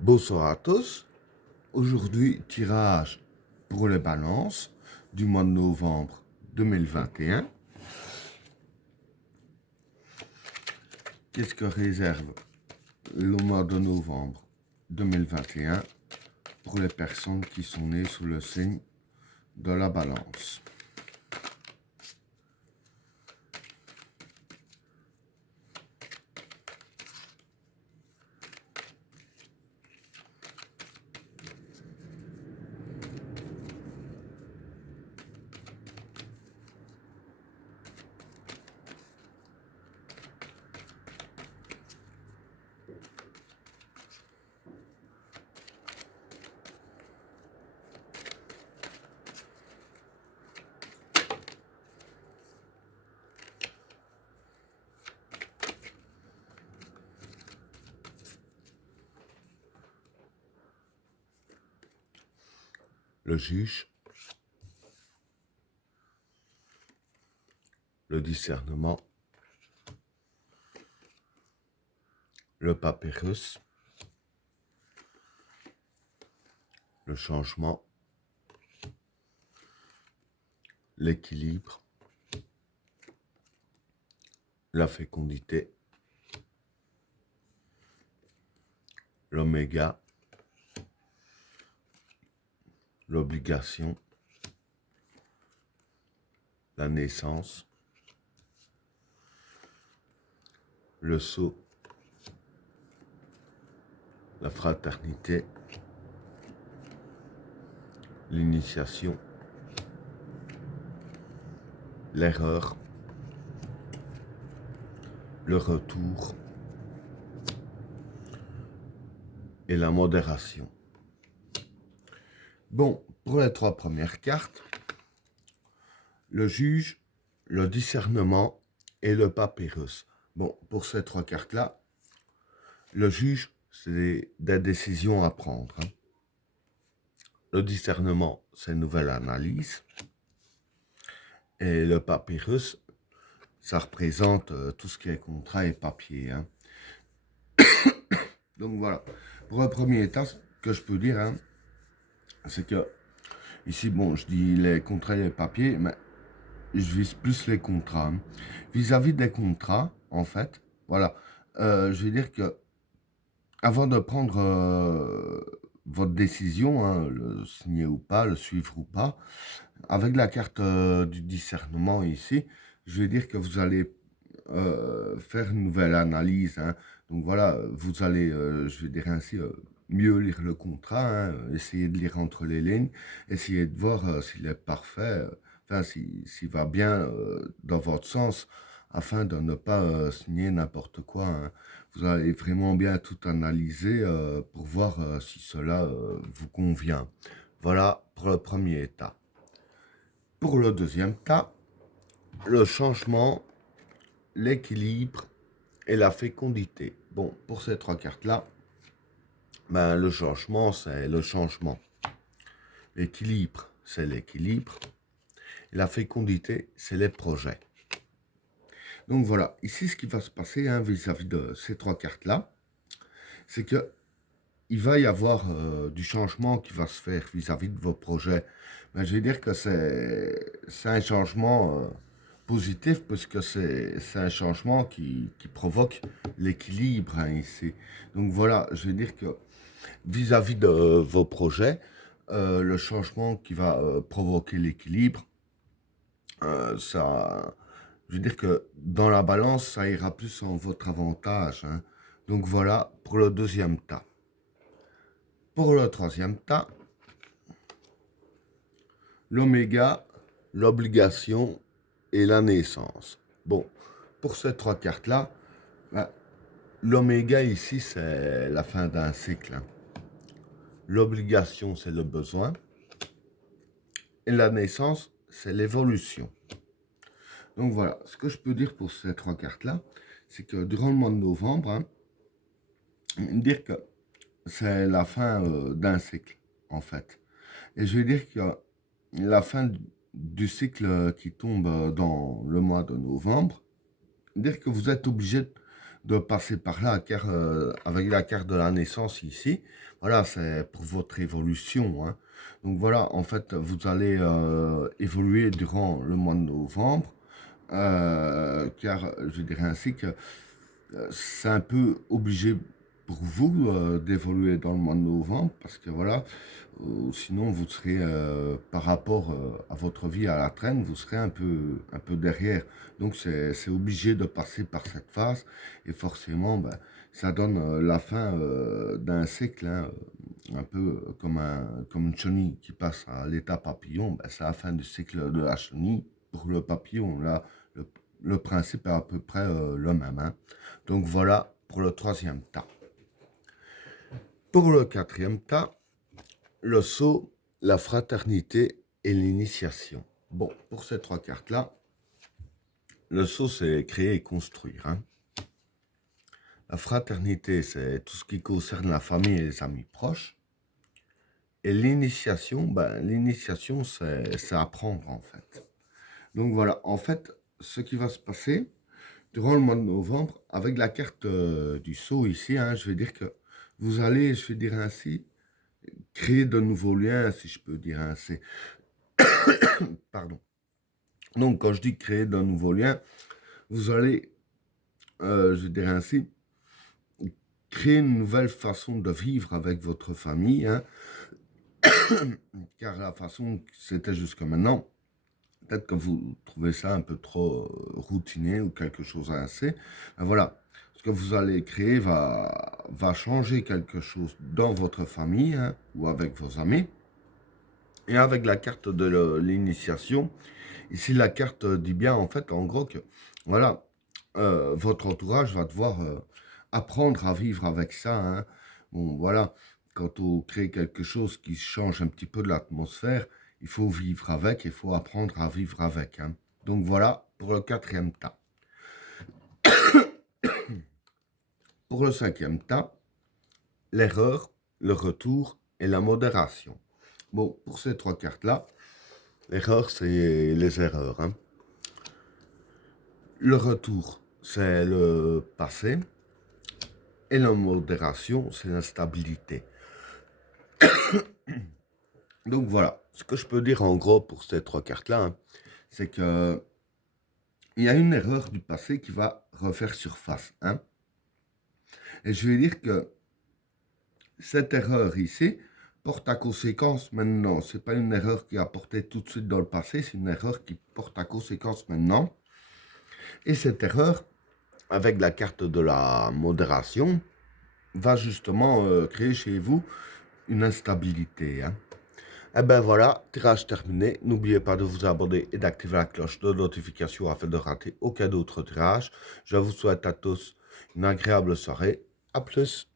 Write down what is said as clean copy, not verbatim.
Bonsoir à tous. Aujourd'hui, tirage pour les balances du mois de novembre 2021. Qu'est-ce que réserve le mois de novembre 2021 pour les personnes qui sont nées sous le signe de la balance? Le juge, le discernement, le papyrus, le changement, l'équilibre, la fécondité, l'oméga, l'obligation, la naissance, le sceau, la fraternité, l'initiation, l'erreur, le retour et la modération. Bon, pour les trois premières cartes, le juge, le discernement et le papyrus. Bon, pour ces trois cartes-là, le juge, c'est des décisions à prendre. Le discernement, c'est une nouvelle analyse. Et le papyrus, ça représente tout ce qui est contrat et papier. Donc voilà. Pour le premier état, ce que je peux dire, c'est que ici, bon, je dis les contrats et les papiers, mais je vise plus les contrats. Vis-à-vis des contrats, en fait, voilà, je vais dire que avant de prendre votre décision, le signer ou pas, le suivre ou pas, avec la carte du discernement ici, je vais dire que vous allez faire une nouvelle analyse. Donc voilà, vous allez, je vais dire ainsi, mieux lire le contrat, essayer de lire entre les lignes, essayer de voir s'il est parfait, enfin s'il va bien dans votre sens, afin de ne pas signer n'importe quoi. Vous allez vraiment bien tout analyser pour voir si cela vous convient. Voilà pour le premier état. Pour le deuxième cas, le changement, l'équilibre et la fécondité. Bon, pour ces trois cartes-là, ben, le changement, c'est le changement. L'équilibre, c'est l'équilibre. Et la fécondité, c'est les projets. Donc voilà, ici, ce qui va se passer vis-à-vis de ces trois cartes-là, c'est que il va y avoir du changement qui va se faire vis-à-vis de vos projets. Ben, je vais dire que c'est un changement positif parce que c'est un changement qui provoque l'équilibre ici. Donc voilà, je vais dire que vis-à-vis de vos projets, le changement qui va provoquer l'équilibre, ça, je veux dire que dans la balance, ça ira plus en votre avantage. Donc voilà pour le deuxième tas. Pour le troisième tas, l'oméga, l'obligation et la naissance. Bon, pour ces trois cartes-là, ben, l'oméga ici, c'est la fin d'un cycle. L'obligation, c'est le besoin. Et la naissance, c'est l'évolution. Donc voilà, ce que je peux dire pour ces trois cartes-là, c'est que durant le mois de novembre, dire que c'est la fin d'un cycle, en fait. Et je vais dire que la fin du cycle qui tombe dans le mois de novembre, dire que vous êtes obligé de passer par là avec la carte de la naissance ici. Voilà, c'est pour votre évolution, hein. Donc voilà, en fait, vous allez évoluer durant le mois de novembre, car je dirais ainsi que c'est un peu obligé pour vous d'évoluer dans le mois de novembre, parce que voilà, sinon vous serez, par rapport à votre vie à la traîne, vous serez un peu derrière. Donc c'est obligé de passer par cette phase, et forcément, ben, ça donne la fin d'un cycle, hein, un peu comme une chenille qui passe à l'état papillon, ben, c'est la fin du cycle de la chenille. Pour le papillon, là, le principe est à peu près le même, hein. Donc voilà pour le troisième tas. Pour le quatrième tas, le sceau, la fraternité et l'initiation. Bon, pour ces trois cartes-là, le sceau, c'est créer et construire, hein. La fraternité, c'est tout ce qui concerne la famille et les amis proches. Et l'initiation, ben, l'initiation, c'est apprendre, en fait. Donc voilà, en fait, ce qui va se passer durant le mois de novembre, avec la carte du sceau ici, hein, je vais dire que vous allez, je vais dire ainsi, créer de nouveaux liens, si je peux dire ainsi. Pardon. Donc, quand je dis créer de nouveaux liens, vous allez, je dirais ainsi, créer une nouvelle façon de vivre avec votre famille, hein, car la façon que c'était jusqu'à maintenant, peut-être que vous trouvez ça un peu trop routinier ou quelque chose ainsi. Ben voilà, ce que vous allez créer va changer quelque chose dans votre famille, hein, ou avec vos amis. Et avec la carte de l'initiation, ici la carte dit bien en fait en gros que voilà, votre entourage va devoir apprendre à vivre avec ça, hein. Bon voilà, quand on crée quelque chose qui change un petit peu de l'atmosphère, il faut vivre avec, il faut apprendre à vivre avec, hein. Donc voilà pour le quatrième tas. Pour le cinquième tas, l'erreur, le retour et la modération. Bon, pour ces trois cartes-là, l'erreur, c'est les erreurs, hein. Le retour, c'est le passé. Et la modération, c'est la stabilité. Donc voilà, ce que je peux dire en gros pour ces trois cartes-là, hein, c'est que il y a une erreur du passé qui va refaire surface, hein. Et je vais dire que cette erreur ici porte à conséquence maintenant. C'est pas une erreur qui a porté tout de suite dans le passé, c'est une erreur qui porte à conséquence maintenant. Et cette erreur, avec la carte de la modération, va justement créer chez vous une instabilité, hein. Et ben voilà, tirage terminé. N'oubliez pas de vous abonner et d'activer la cloche de notification afin de rater aucun autre tirage. Je vous souhaite à tous une agréable soirée. À plus.